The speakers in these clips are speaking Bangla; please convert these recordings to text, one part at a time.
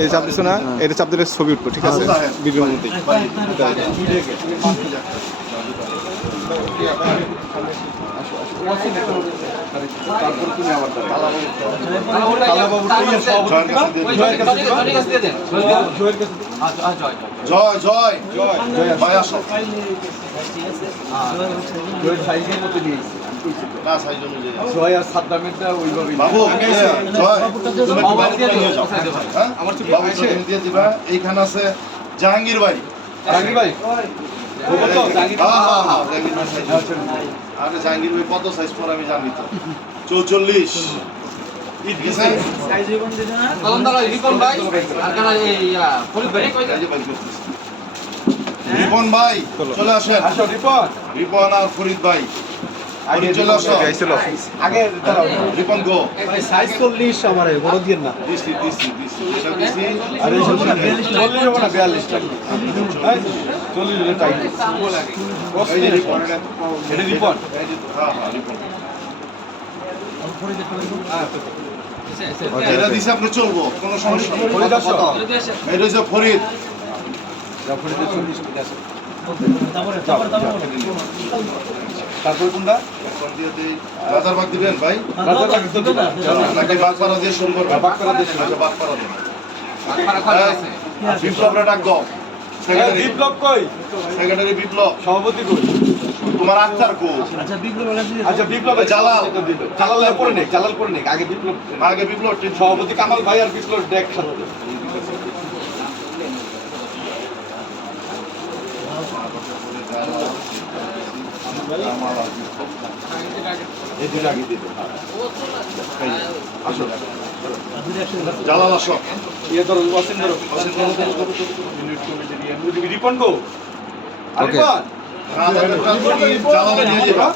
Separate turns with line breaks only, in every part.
এই চাপ দিছো না এটা চাপ দিলে ছবি উঠবো ঠিক আছে ভিডিওর মধ্যে
জয় জয় সাইজ অনুযায়ী বাবু এ, জয় নিয়ে যাও। হ্যাঁ? বাবু তুমি দিয়ে দিবা। এইখানে আছে জাহাঙ্গীর ভাই। হ্যাঁ, হ্যাঁ, হ্যাঁ, জাহাঙ্গীর ভাই আরে জাহাঙ্গীর ভাই কত সাইজ পরে আমি জানি তো। চৌচল্লিশ। দিছেন? এই যে বাইর করতেছি। রিপন ভাই চলে আসেন। রিপন আর ফরিদ ভাই। এটা দিছি। আপনি চলবো কোনো সমস্যা এটা হচ্ছে ফরিদ।
ফরিদের চল্লিশ আছে তারপরে। কোনটা?
দিয়ে দেই। রাজার দিবেন ভাই? নাকি বাগপাড়া দিয়ে শুরু করবেন
বাগপাড়া দিয়ে শুরু
আচ্ছা, বাগপাড়া দিয়ে হ্যাঁ, সেক্রেটারি
বিপ্লব কই?
সেক্রেটারি বিপ্লব।
সভাপতি কই?
তোমার আক্তার কো।
আচ্ছা বিপ্লব
জালাল।
জালাল পরে নেই জালাল পরে নেই। আগে বিপ্লব
আগে বিপ্লব
সভাপতি কামাল ভাই আর বিপ্লব সাথে এই দুটো আগে দিবে আসো
জালাল আসো
ইয়ে ধরো ধরো। ধরো মিনিট কমিটি দিয়ে রিপন গো।
তুমি জালালে নিয়ে যাবা।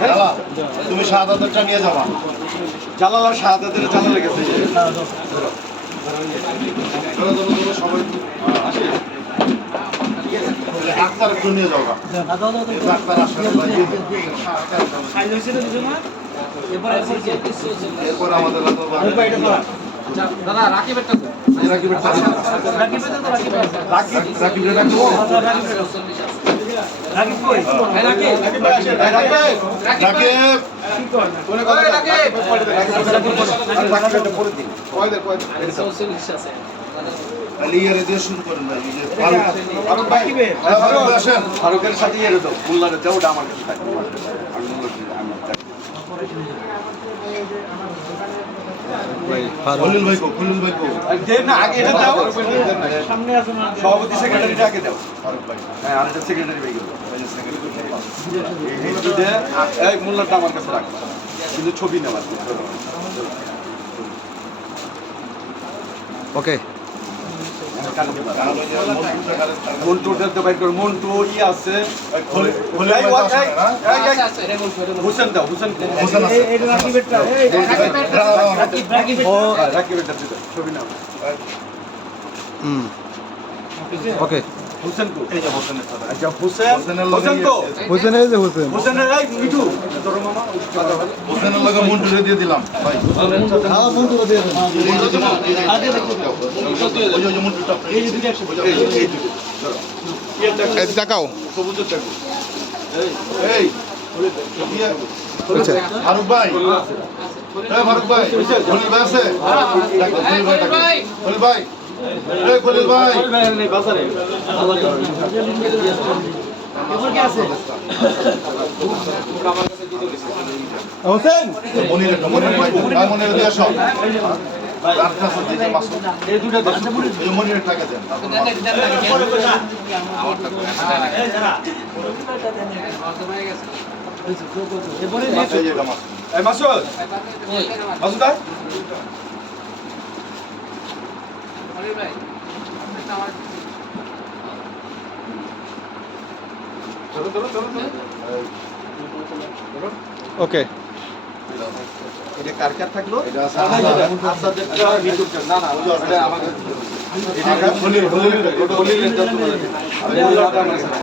জালাল তুমি শাহাদাতেরটা নিয়ে যাবা।
জালাল আর শাহাদাতের জালাল গেছে
সবাই আক্তার একটু নিয়ে যাও ভাই এরপর আমাদের।
দাদা রাকিবের টাকা
এই রাকিবের টাকা। রাকিব রাকিবের টাকা দেবো? রাকিব কোনে কথা
রাকিব
তাহলে ইয়ারে দিয়ে শুরু করেন ভাই এই যে ফারুক
ফারুক ভাই
ফারুক আসেন
ফারুকের সাথে ইয়ে দাও মোল্লারে দাও ওটা আমার কাছে থাকে আমি মোল্লার দিই, আমি
খলিল ভাই কো খলিল ভাই কো।
আর দেব না আগে এটা দাও সামনে আসো না সভাপতি সেক্রেটারিটা আগে দাও।
ফারুক ভাই।
হ্যাঁ আর এটা সেক্রেটারি ভাই গেল
এই
মোল্লারটা আমার কাছে রাখ। কিন্তু ছবি নেওয়ার
ওকে
তাহলে যে মন্টুটা কালেক্ট করবেন।
মন্টুটা তো বাইর করো। মন্টু ই আছে। হুসেন দাও হুসেন দাও।
হোসেন আছে।
হ্যাঁ, ছবি
হুম। ওকে।
হুসেন কো
এই যে হোসেনের
আচ্ছা হুসেন
হোসেনের
কো
হোসেন এই যে হোসেন
হুসেনের এই মিঠু ধরো মামা
হোসেনের লগে মন্টুরে দিয়ে দিলাম ভাই এই যে ওই মন্টুটা এই এই। এই
তাকাও
সবুজের দেখো। এই ইয়ে,
আচ্ছা
ফারুক ভাই ফারুক ভাই খলিল ভাই আছে ভাই
হোসেন
মনির মনির দিয়ে কাছে
ওকে
এটা কার কার থাকল
এটা।
না না এটা
এটা